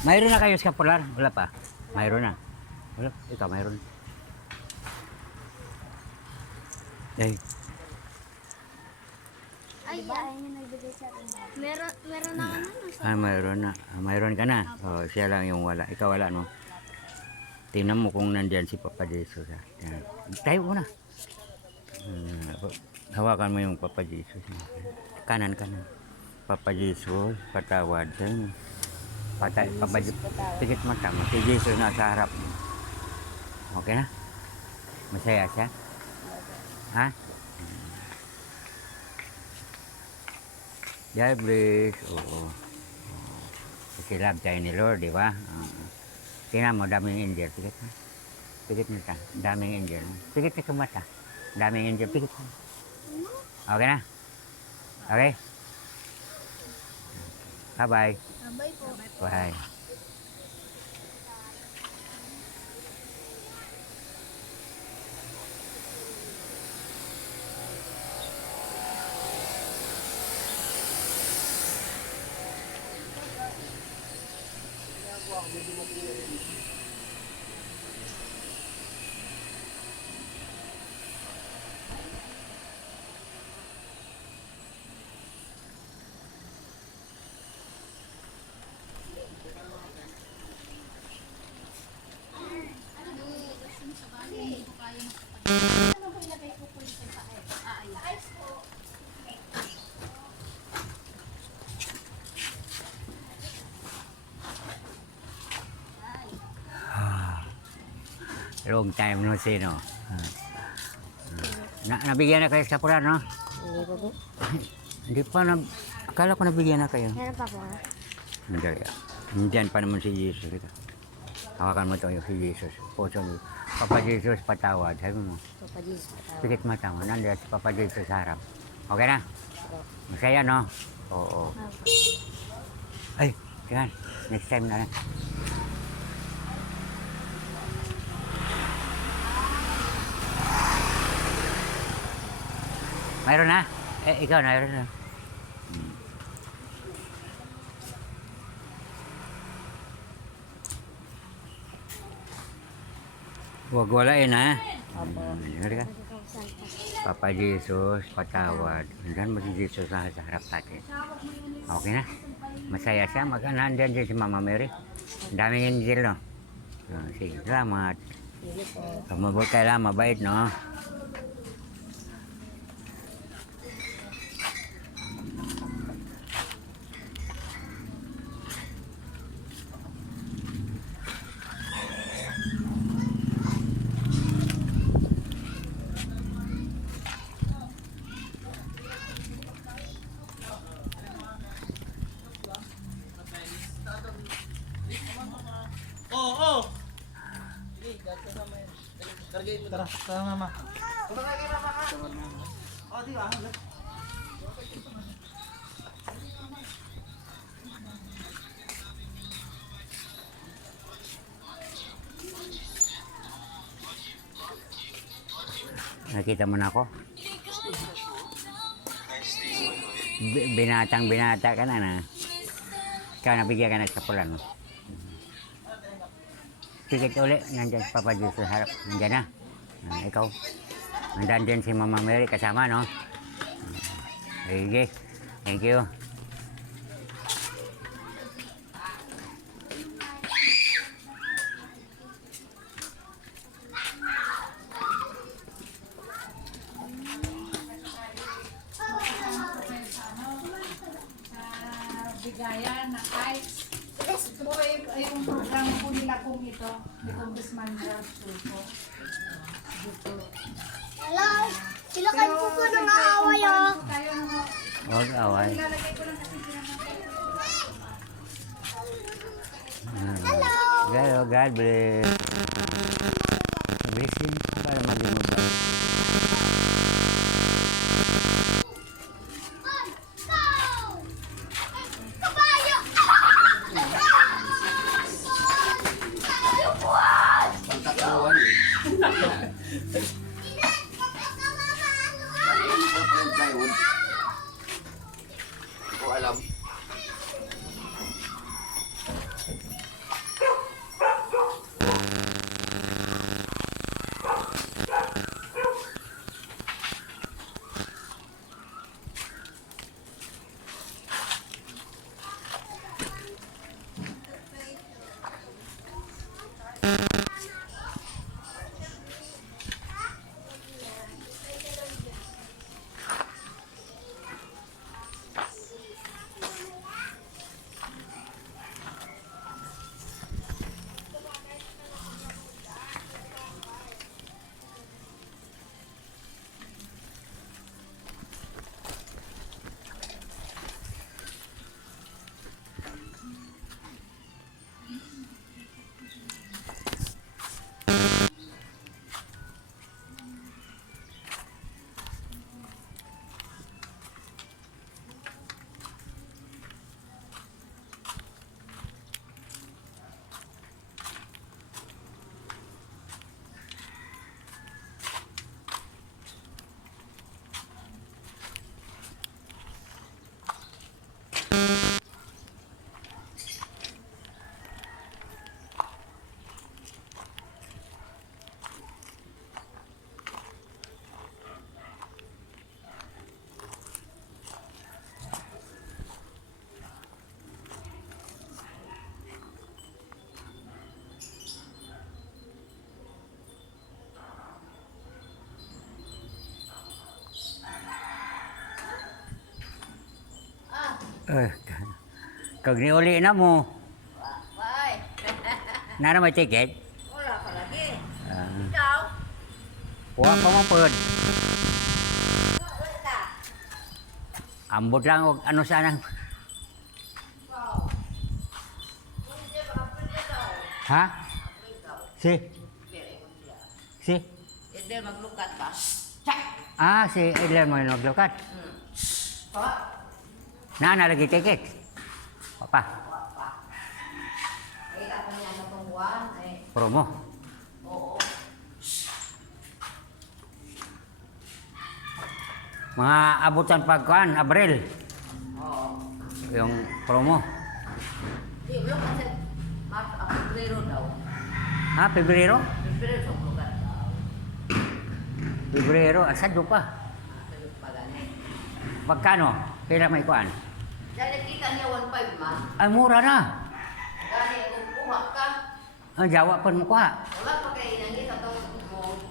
Mayroon na kayo scapular? Wala pa? Mayroon na. Wala. Ikaw, mayroon. Ay, Ay, ay, yung nagbigay sa akin. Meron na ano. mayroon na. Mayroon ka na. Oh, siya lang yung wala. Ikaw wala, no? Tingnan mo kung nandyan si Papa Jesus. Ha? Yan. Tayo muna. Hawakan mo yung Papa Jesus. Kanan. Papa Jesus, patawad. Papa Jesus, pikit mata mo. Si Jesus nasa harap mo. Okay na? Masaya siya? Ha? God bless. Oo. Kasi love tayo ni Lord, di ba? Tingnan mo, daming angel. Pikit mo. Pikit mo ta. Daming angel. Pikit mo sa mata. Daming angel. Pikit mo. Okay na? Okay? Bye-bye. Bye po. Bye. Long time no see, no? Nabigyan na kayo sa pular, no? Hindi po po. Hindi pa na... Akala ko nabigyan na kayo. Meron pa po. Hindi. Nandiyan pa naman si Jesus. Hawakan mo ito yung si Jesus. Puso mo. Papa Jesus, patawad. Sabi mo. Papa Jesus, patawad. Pikit mata mo. Nandiyan si Papa Jesus sa harap. Okay na? Masaya, no? Oo. Ay, tingnan. Next time na lang. Mayroon na? Ikaw, mayroon na. Huwag walain, ha? Ka? Papa Jesus, patawad. Nandiyan mo si Jesus sa harap natin. Okay na? Masaya siya. Nandiyan din si Mama Mary. Ang daming angel, no? Sige, salamat. Mabuti lang, mabait, no? Oo. Tara, tara mama. Tara kay mama ka. Oh, di ba? Nakita mo na ako? Binatang-binata ka na. Ikaw nabigyan ka na sa pula, no? Tikit uli, nandiyan si Papa Jesus sa harap. Nandiyan na. Ikaw. Nandiyan din si Mama Mary kasama, no? Sige. Thank you. Bigayan na kahit ito po ay yung programa po nila kung ito, ni Congressman Ralph Tulfo. Dito. Hello? Silakan po po ng aaway, oh. Tayo na Huwag away. ilalagay ko lang kasi Hello? God bless. Blessing para maging mabait. Kabayo! Ko alam. Eh, kag niuli na mo. Bye. Nara may ticket? Wala ka lagi. Ah, Ikaw? Kuha pa mo pod. Wala ka. Ambot lang og ano sana. Ha? Si? Si? Hindi, maglukat ba? Ah, si Edler mo yung naglukat. Na lagi ticket. Papa, Ay, ako niya sa tungguan. Ay, promo. oo. Mga abutan pagkuan, Abril. Oo. Yung promo. Di, belum kasi March, April daw. Ha, Pebrero? April sa lugar daw. Pebrero, asado pa. Sabi pa gani. Pagkano? Kailan may kuan? Dahil kita niya 1.5 man. Ay, mura na. Gani, kung kuha ka, Ang Jawa pa mo kuha. wala pa kayo nangyay sa itong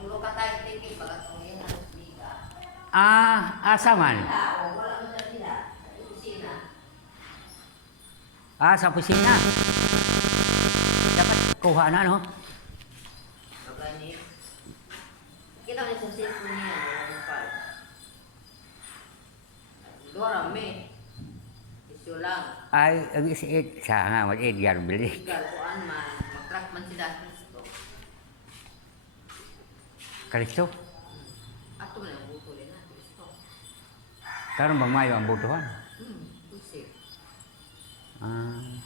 lukat tayo ticket pag itong yung biga. Ah, asa man? Wala mo sa sila. Sa opisina. Ah, sa opisina. Dapat kuha na, no? So, gani. Kita niya sa cellphone niya, 1.5. Dora, me. Isyo lang. Ay, ang isiit. Sa nga, mag-Edgar bili. Ikaw, kuan man. Mag-track man sila Kristo. Kalisto. Ato man ang buto rin na, Kristo. Karon bang mayo ang butuhan? Pusik. Ah.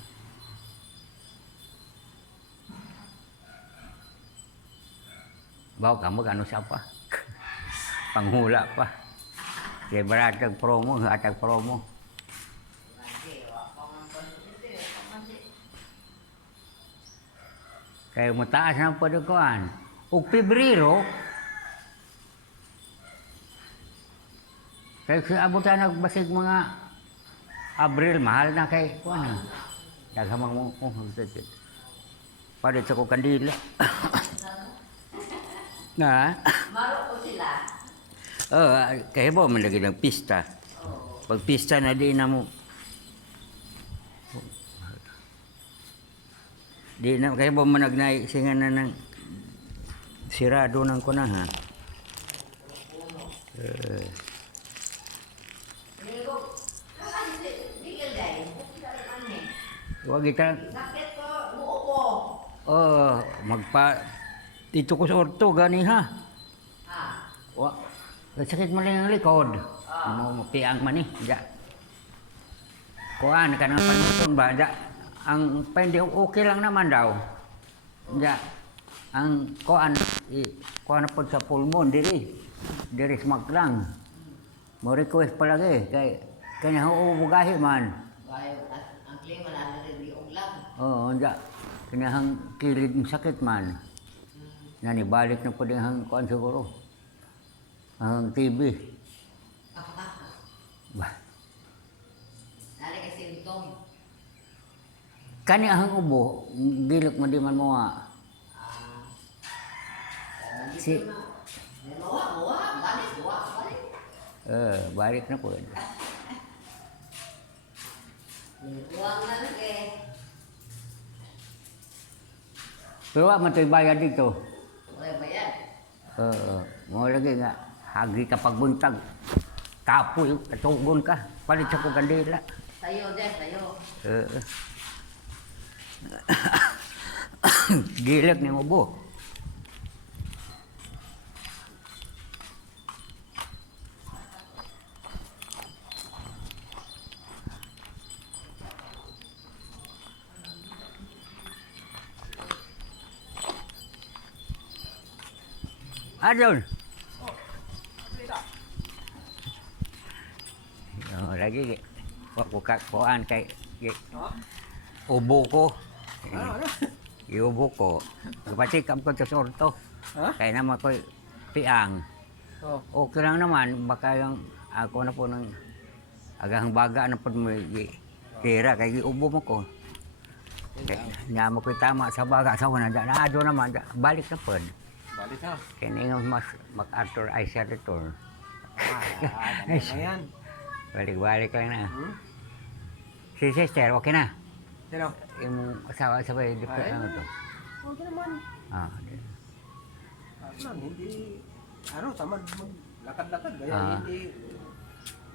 Bawa ka ano siya pa. Panghula pa. Kaya baratag promo, atag promo. Lagi, wapang ang pansit, wapang pansit. Kaya mataas na po kuan. Ug Pebrero, kaya sa abutan nagbasig mga Abril, mahal na kay kuan. Daghamang mo Padit sa ko kandila. Na? Maro ko sila. Oh, kaya ba man lagi ng pista. Pag pista na di na mo. Di na kaya ba man nagnay singan na ng sirado ng kunahan. Lego. Kapan si Miguel dahil? Wag kita Sakit ko, muupo. magpa dito ko sa orto gani ha. Ha? Wa sakit mo lang ang likod. Mo mapiang man ni. Ja. Kuan ka nang panuton ba? Ja. Ang pwede okay lang naman daw. Ja. Ang kuan kuan po sa pulmon diri. Diri smaklang. Mo request palagi kay kanya ubugahi man. Bayo, ang klima na rin liog lang. Oo, ja. Kanahang kilid ng sakit man. Nani balik na po din hang kuan siguro. Ang TV. Ba. Nari ka simptom. Kani ang ubo, gilok mo di man mo nga. Si Bawa, balik. balik na po. Buwang na rin eh. Pero wa man to'y bayad dito. Wala ba yan? Mo lagi nga hagi ka pagbuntag. Kapoy, katugon ka. Palit sa ko kandila. Sayo din, sayo. Gilak ni ubo. Adon. Lagi kuan kay ubo ko. Iubo ko. Kapatid kam ko sa sorto. Kaya naman ko piang. Okay lang naman. Baka yung ako na po ng agang baga na po mo tira. Kaya iubo mo ko. Kaya mo ko tama sa baga. Sa una, naado naman. Balik na po. Balik ha. Kaya nga mas MacArthur ay siya return. Ayan. Balik-balik lang na. Si sister, okay na? Sino? Yung asawa sabay, di pa Ay. ano to? Okay naman. Ah, Hindi, tamad maglakad-lakad. Kaya Ah. hindi,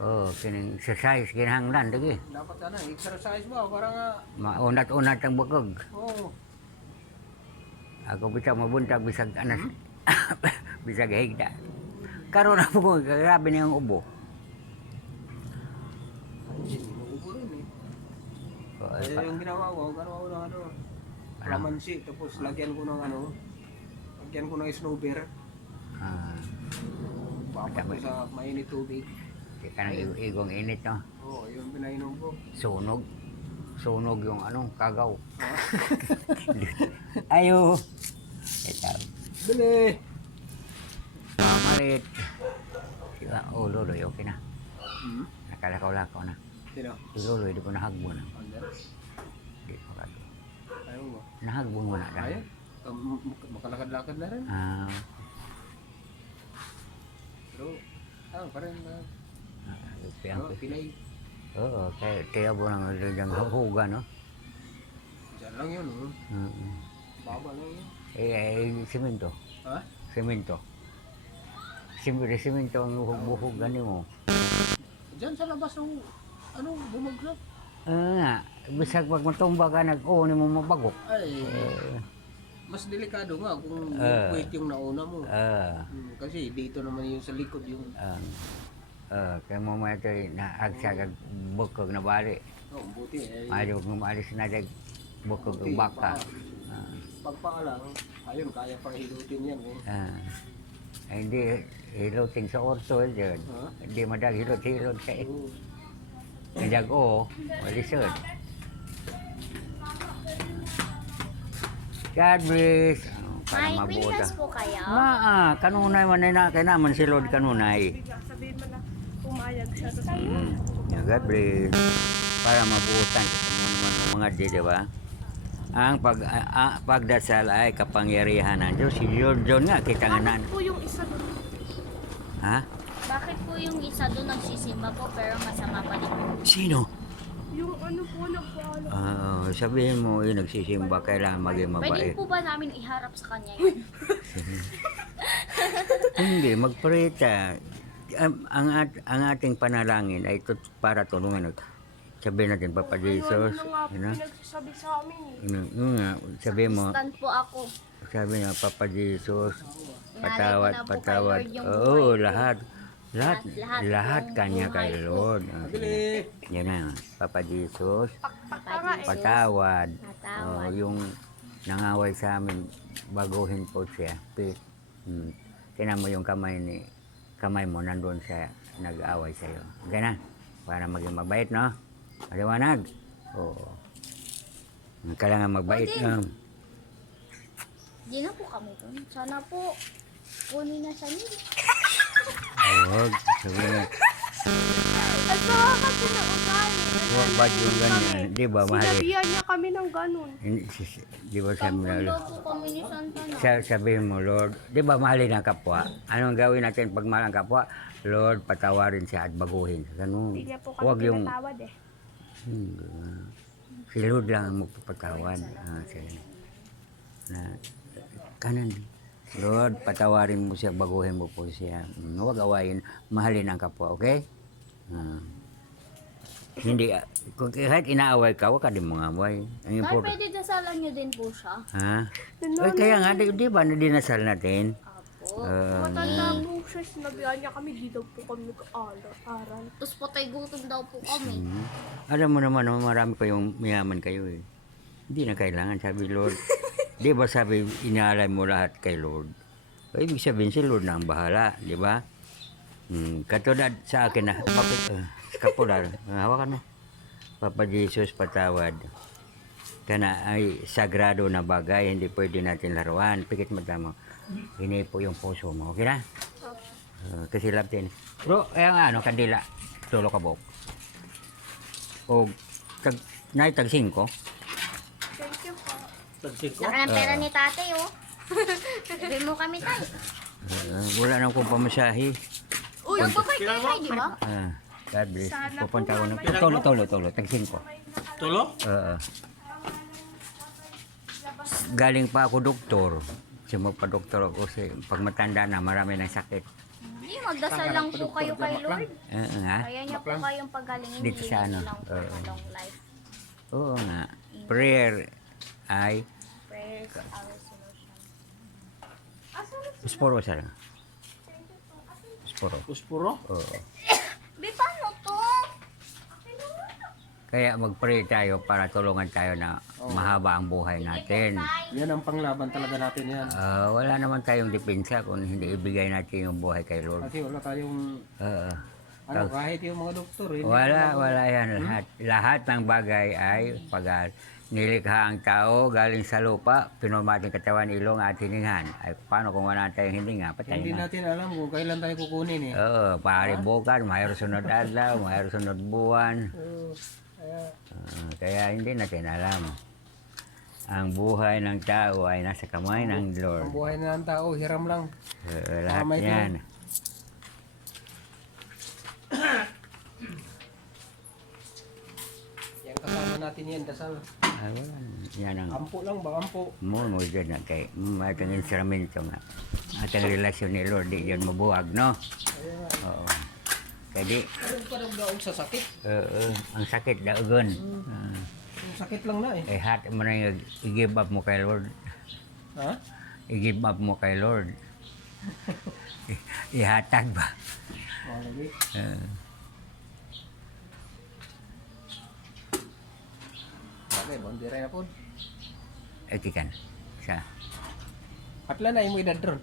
oh, kining exercise, kinahanglan, lagi. dapat exercise ba? Para nga, Maunat-unat ang bukog. oo. Ako bisa mabuntag, bisag anas, bisag higda. Karoon na po, grabe na yung ubo. Hindi mo ubo rin eh. Oh, Kaya yung ginawa ko, calamansi, tapos lagyan ko ng snowbeer. ah, Papat ko sa mainit tubig. di ka nang igong init, no? Oo, yung pinainom ko. Sunog. Sunog yung kagaw. Ayo. Ito. Bili! Malit. Sila, Loloy, okay na. Hmm? Nakalakaw-lakaw na. Sino? Si Loloy, di ko nahagbo na. Under? Di ko kado. Ayaw mo. Nahagbo mo na. Ayaw? Makalakad-lakad na rin. Ah, Pero, pa rin. lupiyang ko. Pilay. Oo, kaya po nang yung huga, no? Diyan lang yun, oh. Baba lang yun. Simento. Ha? Simento. Simento ang buhugan mo. Diyan sa labas ng, bumagsak. Nga, bisag pag matumba ka, nag-uuni mo mabagok. Ay, mas delikado nga kung wait yung nauna mo. Kasi dito naman yung sa likod yung... Kaya mo may ito naagsag bukog na bali. Oh, buti eh. Ayaw kung maalis na dag bukog Buti, ng baka. Pagpaalang, ayun, kaya pang hilutin yan eh. Hindi hilutin sa orto yun. Ha? Hindi madag hilot-hilot ka eh. Oo. Nadag walisod. God bless. Para May mabuta. Pilipinas po kayo? Kanunay man na kay naman si Lord kanunay. Sabihin mo na pumayag siya. Tapos God bless. Para mabutan sa naman ang mga di ba? Ang pagdasal ay kapangyarihan ng Diyos. Si Lord John nga kita nga nan. bakit po yung isa doon? Ha? Bakit po yung isa doon nagsisimba po pero masama pa din po? Sino? Yung ano po nagpaalam. Sabihin mo, nagsisimba, kailangan maging Pwede mabait. po ba namin iharap sa kanya yun? Hindi, magpreta. Ang ating panalangin ay para tulungan. Sabihin natin, Papa Jesus. Ano nga po You know? pinagsasabi sa amin eh. Sabihin mo, Stand po ako. sabi niya, Papa Jesus, Inalay ko na po kay patawad. Lord yung Oo, buhay ko. lahat. Lahat Lahat yung kanya buhay kay ko. Lord. Bili! Yan na, Papa Jesus, Pakpak nga eh. patawad. Patawad. Yung nangaway sa amin, baguhin po siya. Tinan mo yung kamay mo nandun sa nag-away sa iyo. Okay na? Para maging mabait, no? Maliwanag? Oo. Kailangan mabait. Pwede. Di na po kami doon. Sana po kunin na siya niyo. Huwag. Sabi nga, At saka kasi na ugali. huwag ba yung ganyan? Di ba, mahali? Sinabihan niya kami ng ganun. Di ba sabi mo, Tapundo po kami ni Santana. sabihin mo, Lord, di ba mahalin ang kapwa? Anong gawin natin pag mahal ang kapwa? Lord, patawarin siya at baguhin. Ganun. Hindi niya po kami Huwag yung... pinatawad eh. Si Lord lang ang magpapatawad. Sige. Na, kanan. Lord, patawarin mo siya, baguhin mo po siya. Huwag awayin, mahalin ang kapwa, okay? Hindi, kahit inaaway ka, huwag ka din mga away. Ang Kahit important. pwede dasalan niyo din po siya. Ha? Ay, kaya nga, di ba, dinasal natin? Apo. Matanda po siya. Sinabihan niya kami dito po kami nag-aaral. Tapos patay gutom daw po kami. Alam mo naman, marami kayong mayaman kayo eh. Hindi na kailangan, sabi Lord. Di ba sabi, inaalay mo lahat kay Lord? So, ibig sabihin si Lord na ang bahala, di ba? Katulad sa akin na, kapular, hawakan mo. Papa Jesus, patawad. Kana ay sagrado na bagay, hindi pwede natin laruan. Pikit mata mo. Ini po yung puso mo, okay na? Kasi laptin. Bro, ang kandila, tulo ka bok. O, tag 5. Thank you po. Laki ng pera ni tatay, oh. Sabi mo kami, tay. Wala na akong pamasahe. Uy, magpapay kayo, tay, di ba? God bless. Sana Pupunta po ko ng mamaya- tulo. Tagsin ko. Tulo? Oo. Galing pa ako doktor. Kasi magpa-doktor ako kasi pag matanda na marami ng sakit. Hindi, magdasal lang po kayo kay Lord. Nga. Kaya niya po kayong pagalingin. Dito sa ano, lang po oo. na long life. Oo nga. Prayer ay Prayers, our solution. Pusporo sa lang. Pusporo. Puspuro? Oo. Bi, paano to? Kaya mag-pray tayo para tulungan tayo na mahaba ang buhay natin. Yan ang panglaban talaga natin yan. Wala naman tayong depensa kung hindi ibigay natin yung buhay kay Lord. Kasi wala tayong, Oo. kahit yung mga doktor, hindi Wala yan lahat. Lahat ng bagay ay pag nilikha ang tao galing sa lupa, pinumating katawan, ilong at hiningan. Ay paano kung wala tayong hininga? Patay Hindi na. natin alam kung kailan tayo kukunin eh. Oo, pari bukas, mayroon sunod adlaw, mayroon sunod buwan. Kaya hindi natin alam. Ang buhay ng tao ay nasa kamay ng Ang Lord. buhay na ng tao, hiram lang. Lahat Kamay ko. yan. Yan kasama natin yan, dasal. Ay, wala. Yan ang Ampo lang ba? Ampo. mo dyan na kay ating instrumento nga. Ating relasyon ni Lord, di yan mabuwag, no? Oo. Kaya Ano pa daw daog sa sakit? ang sakit daogon. Yung sakit lang na eh. Hat mo na yung i-give up mo kay Lord. Ha? I-give up mo kay Lord. Ihatag ba? Oh, lagi. Bagay, bondira na po. Etikan. Sa Atla na yung edad ron.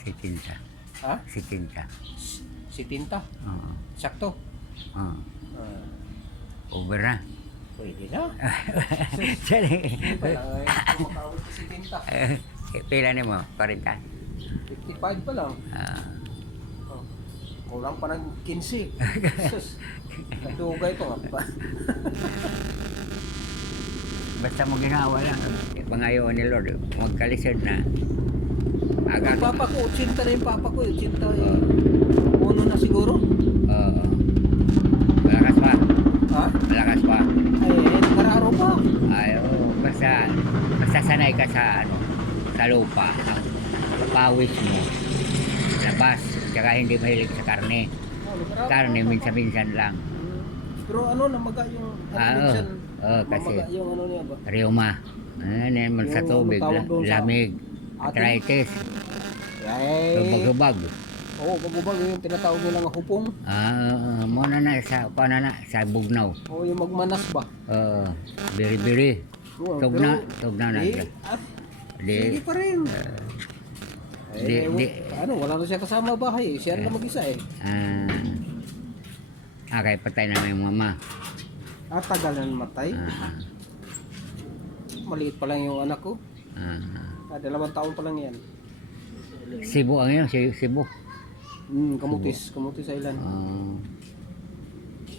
si Tinta. Ha? Si Tinta. Si Tinta. Oo. Sakto. Oo. Ah, Over na. pwede na. Sorry. Hindi pa lang ay kumakawit ko si Tinta. Pila ni mo? 40? 55 pa lang. Oh. Kulang pa ng 15. Sus. Nadugay pa nga pa. Basta mo ginawa lang. Pangayawan ni Lord. Magkalisod na. Aga. Ang papa ko, 80 na yung papa ko. 80 eh. Uno na siguro. Oo. Malakas pa. Ha? Malakas pa. Ay, nararo pa. Ay, oo. Basta sanay ka sa ano, sa lupa. Ang pawis mo. Labas. Tsaka hindi mahilig sa karne. Oh, nararo Karne pa. minsan-minsan lang. Pero ano, namaga yung... Oo. Oo, kasi Mamaga yung ano niya ba? Reuma. Ano yan, sa Yung tubig, ano tawag doon sa- lamig, Atin? arthritis, Ay. lubag-lubag. Oo, bagubag yung tinatawag nilang hupong. Muna na sa bugnaw. O yung magmanas ba? Biri-biri. Oo, Tugna pero- na. Sige pa rin. di- Ano, wala na siya kasama bahay eh. Siya na mag-isa eh. Kaya patay na yung mama. Tagal na namatay. Maliit pa lang yung anak ko. 2 taon pa lang yan. Cebu ang yun, Cebu. Kamutis Island.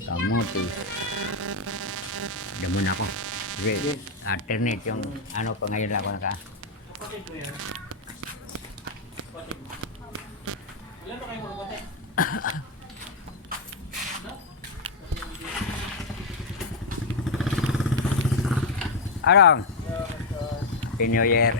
Kamuti. Damo na ako. Sige. Alternate yung ano pa ngayon lang ako naka. Arong. Happy New Year.